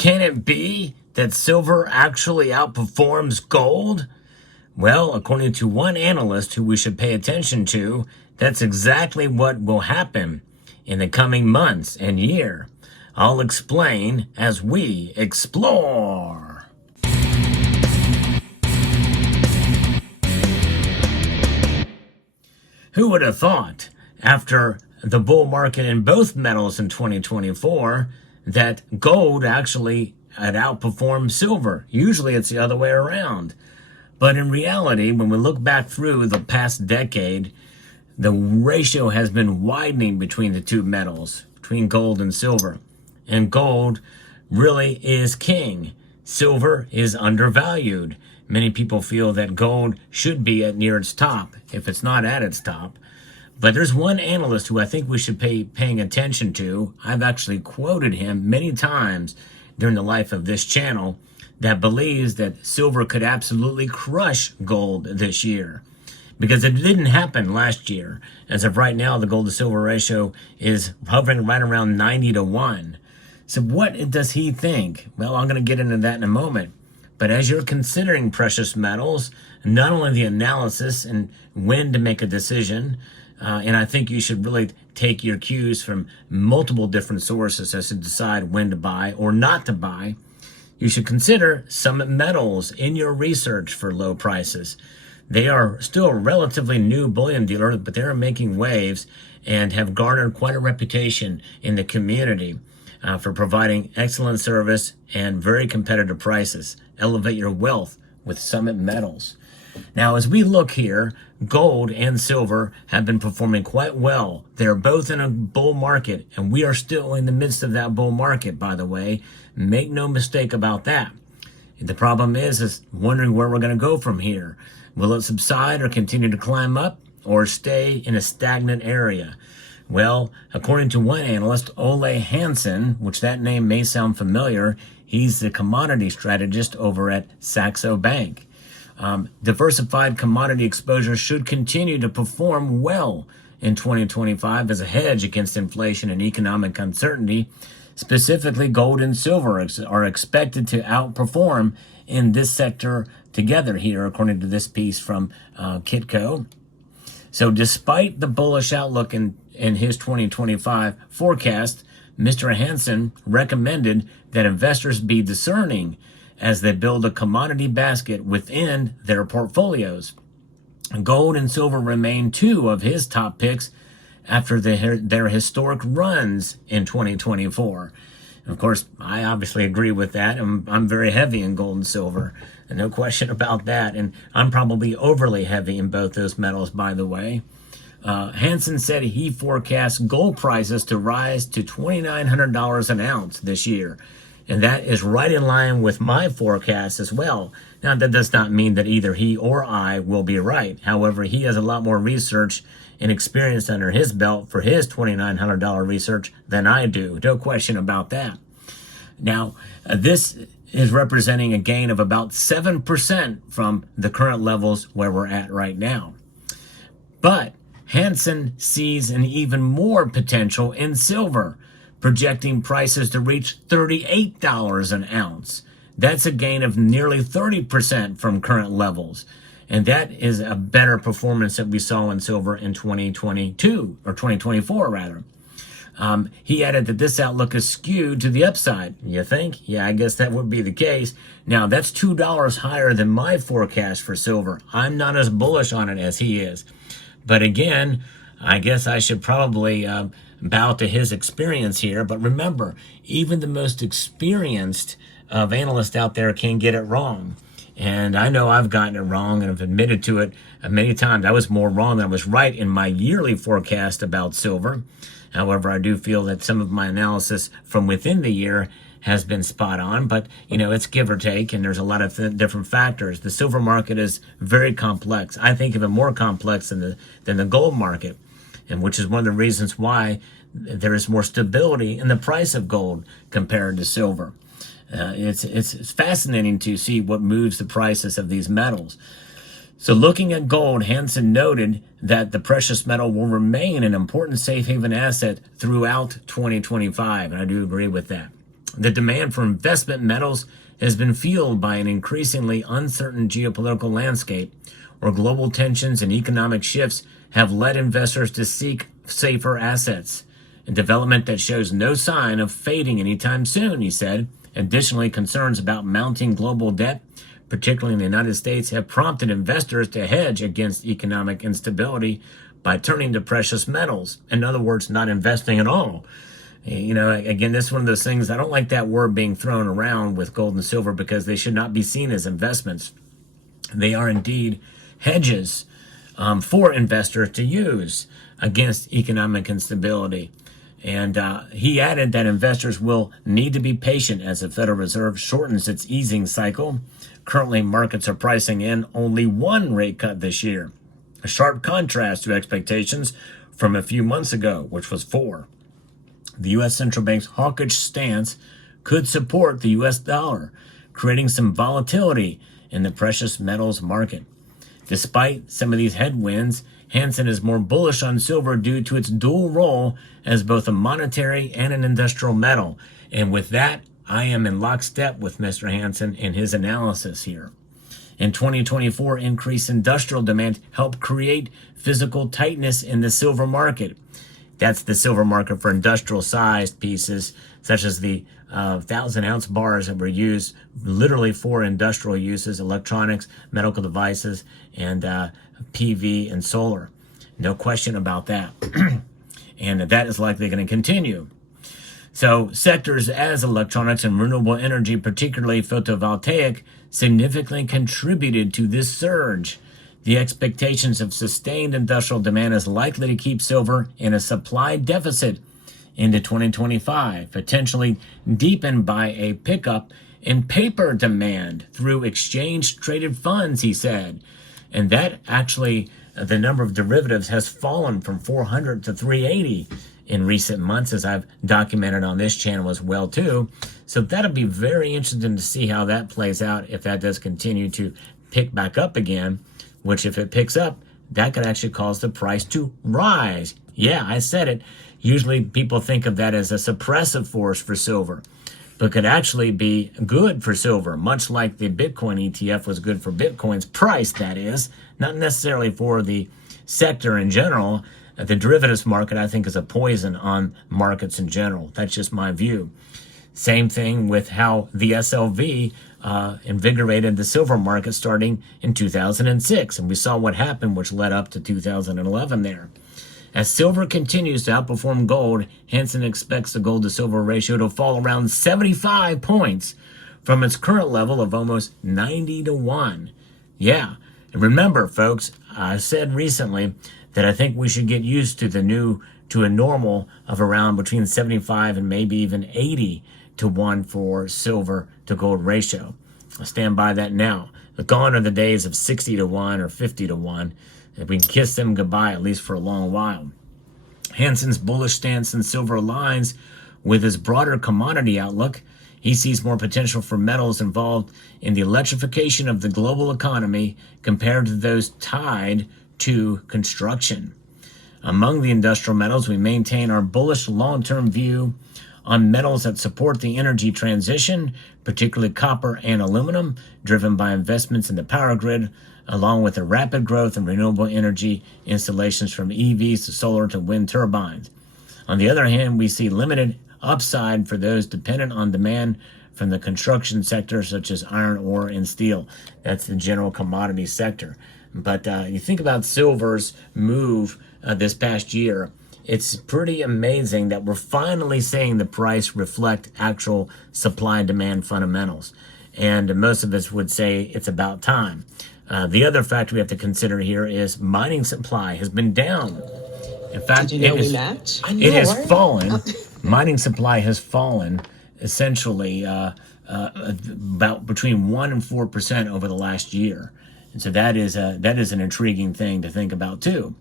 Can it be that silver actually outperforms gold? Well, according to one analyst who we should pay attention to, that's exactly what will happen in the coming months and year. I'll explain as we explore. Who would have thought, after the bull market in both metals in 2024, that gold actually had outperformed silver? Usually it's the other way around. But in reality, when we look back through the past decade, the ratio has been widening between the two metals, between gold and silver. And gold really is king. Silver is undervalued. Many people feel that gold should be at near its top, if it's not at its top. But there's one analyst who I think we should paying attention to. I've actually quoted him many times during the life of this channel, that believes that silver could absolutely crush gold this year. Because it didn't happen last year. As of right now, the gold to silver ratio is hovering right around 90-1. So what does he think? Well, I'm going to get into that in a moment. But as you're considering precious metals, not only the analysis and when to make a decision, and I think you should really take your cues from multiple different sources as to decide when to buy or not to buy, you should consider Summit Metals in your research for low prices. They are still a relatively new bullion dealer, but they are making waves and have garnered quite a reputation in the community for providing excellent service and very competitive prices. Elevate your wealth with Summit Metals. Now, as we look here, gold and silver have been performing quite well. They're both in a bull market, and we are still in the midst of that bull market, by the way. Make no mistake about that. The problem is wondering where we're going to go from here. Will it subside or continue to climb up or stay in a stagnant area? Well, according to one analyst, Ole Hansen, which that name may sound familiar, he's the commodity strategist over at Saxo Bank. Diversified commodity exposure should continue to perform well in 2025 as a hedge against inflation and economic uncertainty. Specifically, gold and silver are expected to outperform in this sector together here, according to this piece from Kitco. So despite the bullish outlook in his 2025 forecast, Mr. Hansen recommended that investors be discerning as they build a commodity basket within their portfolios. Gold and silver remain two of his top picks after their historic runs in 2024. And of course, I obviously agree with that. I'm very heavy in gold and silver, and no question about that. And I'm probably overly heavy in both those metals, by the way. Hansen said he forecasts gold prices to rise to $2,900 an ounce this year. And that is right in line with my forecast as well. Now, that does not mean that either he or I will be right. However, he has a lot more research and experience under his belt for his $2,900 research than I do. No question about that. Now, this is representing a gain of about 7% from the current levels where we're at right now. But Hansen sees an even more potential in silver, projecting prices to reach $38 an ounce. That's a gain of nearly 30% from current levels. And that is a better performance that we saw in silver in 2022, or 2024 rather. He added that this outlook is skewed to the upside. You think? Yeah, I guess that would be the case. Now, that's $2 higher than my forecast for silver. I'm not as bullish on it as he is. But again, I guess I should probably bow to his experience here. But remember, even the most experienced of analysts out there can get it wrong. And I know I've gotten it wrong and I've admitted to it many times. I was more wrong than I was right in my yearly forecast about silver. However, I do feel that some of my analysis from within the year has been spot on, but it's give or take, and there's a lot of different factors. The silver market is very complex. I think of it more complex than the gold market, and which is one of the reasons why there is more stability in the price of gold compared to silver. It's fascinating to see what moves the prices of these metals. So looking at gold, Hansen noted that the precious metal will remain an important safe haven asset throughout 2025, and I do agree with that. The demand for investment metals has been fueled by an increasingly uncertain geopolitical landscape, where global tensions and economic shifts have led investors to seek safer assets. A development that shows no sign of fading anytime soon, he said. Additionally, concerns about mounting global debt, particularly in the United States, have prompted investors to hedge against economic instability by turning to precious metals. In other words, not investing at all. You know, again, this is one of those things, I don't like that word being thrown around with gold and silver because they should not be seen as investments. They are indeed hedges for investors to use against economic instability. And he added that investors will need to be patient as the Federal Reserve shortens its easing cycle. Currently, markets are pricing in only one rate cut this year, a sharp contrast to expectations from a few months ago, which was 4. The U.S. Central Bank's hawkish stance could support the U.S. dollar, creating some volatility in the precious metals market. Despite some of these headwinds, Hansen is more bullish on silver due to its dual role as both a monetary and an industrial metal. And with that, I am in lockstep with Mr. Hansen in his analysis here. In 2024, increased industrial demand helped create physical tightness in the silver market. That's the silver market for industrial-sized pieces, such as the 1,000-ounce bars that were used literally for industrial uses, electronics, medical devices, and PV and solar. No question about that. And that is likely going to continue. So sectors as electronics and renewable energy, particularly photovoltaic, significantly contributed to this surge. The expectations of sustained industrial demand is likely to keep silver in a supply deficit into 2025, potentially deepened by a pickup in paper demand through exchange-traded funds, he said. And that actually, the number of derivatives has fallen from 400 to 380 in recent months, as I've documented on this channel as well, too. So that'll be very interesting to see how that plays out if that does continue to pick back up again. Which if it picks up, that could actually cause the price to rise. Yeah, I said it. Usually people think of that as a suppressive force for silver, but could actually be good for silver, much like the Bitcoin ETF was good for Bitcoin's price, that is. Not necessarily for the sector in general. The derivatives market, I think, is a poison on markets in general. That's just my view. Same thing with how the SLV invigorated the silver market starting in 2006. And we saw what happened, which led up to 2011 there. As silver continues to outperform gold, Hansen expects the gold to silver ratio to fall around 75 points from its current level of almost 90 to 1. Yeah. And remember, folks, I said recently that I think we should get used to to a normal of around between 75 and maybe even 80 to 1 for silver to gold ratio. I stand by that now. But gone are the days of 60 to 1 or 50 to 1. And we can kiss them goodbye, at least for a long while. Hansen's bullish stance in silver aligns with his broader commodity outlook. He sees more potential for metals involved in the electrification of the global economy compared to those tied to construction. Among the industrial metals, we maintain our bullish long-term view on metals that support the energy transition, particularly copper and aluminum, driven by investments in the power grid, along with the rapid growth in renewable energy installations from EVs to solar to wind turbines. On the other hand, we see limited upside for those dependent on demand from the construction sector, such as iron ore and steel. That's the general commodity sector. But you think about silver's move this past year, it's pretty amazing that we're finally seeing the price reflect actual supply and demand fundamentals. And most of us would say it's about time. The other factor we have to consider here is mining supply has been down. In fact, it has fallen. Mining supply has fallen essentially about between 1% and 4% over the last year. And so that is an intriguing thing to think about too.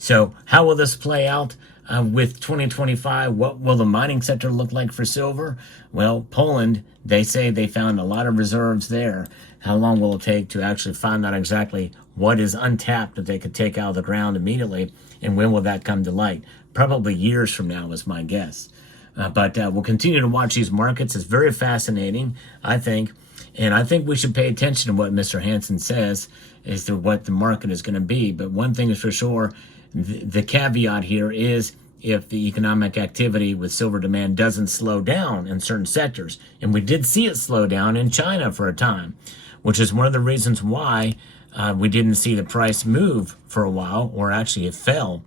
So how will this play out with 2025? What will the mining sector look like for silver? Well, Poland, they say they found a lot of reserves there. How long will it take to actually find out exactly what is untapped that they could take out of the ground immediately? And when will that come to light? Probably years from now is my guess. But we'll continue to watch these markets. It's very fascinating, I think. And I think we should pay attention to what Mr. Hansen says as to what the market is going to be. But one thing is for sure, the caveat here is if the economic activity with silver demand doesn't slow down in certain sectors. And we did see it slow down in China for a time, which is one of the reasons why we didn't see the price move for a while, or actually it fell.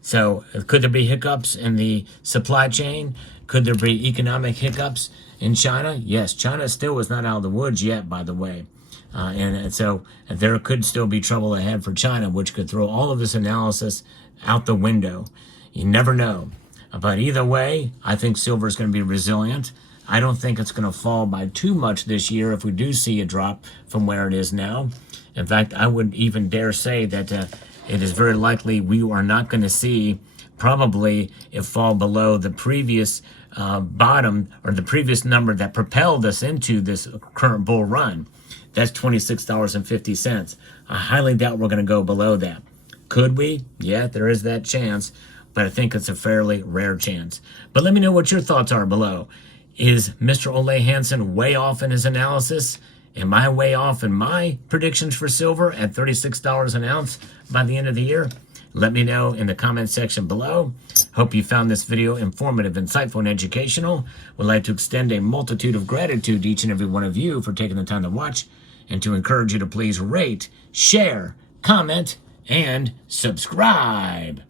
So could there be hiccups in the supply chain? Could there be economic hiccups in China? Yes, China still is not out of the woods yet, by the way. And so there could still be trouble ahead for China, which could throw all of this analysis out the window. You never know. But either way, I think silver is going to be resilient. I don't think it's going to fall by too much this year if we do see a drop from where it is now. In fact, I would even dare say that it is very likely we are not going to see probably it fall below the previous bottom, or the previous number that propelled us into this current bull run. That's $26.50. I highly doubt we're going to go below that. Could we? Yeah, there is that chance, but I think it's a fairly rare chance. But let me know what your thoughts are below. Is Mr. Ole Hansen way off in his analysis? Am I way off in my predictions for silver at $36 an ounce by the end of the year? Let me know in the comment section below. Hope you found this video informative, insightful, and educational. Would like to extend a multitude of gratitude to each and every one of you for taking the time to watch, and to encourage you to please rate, share, comment, and subscribe.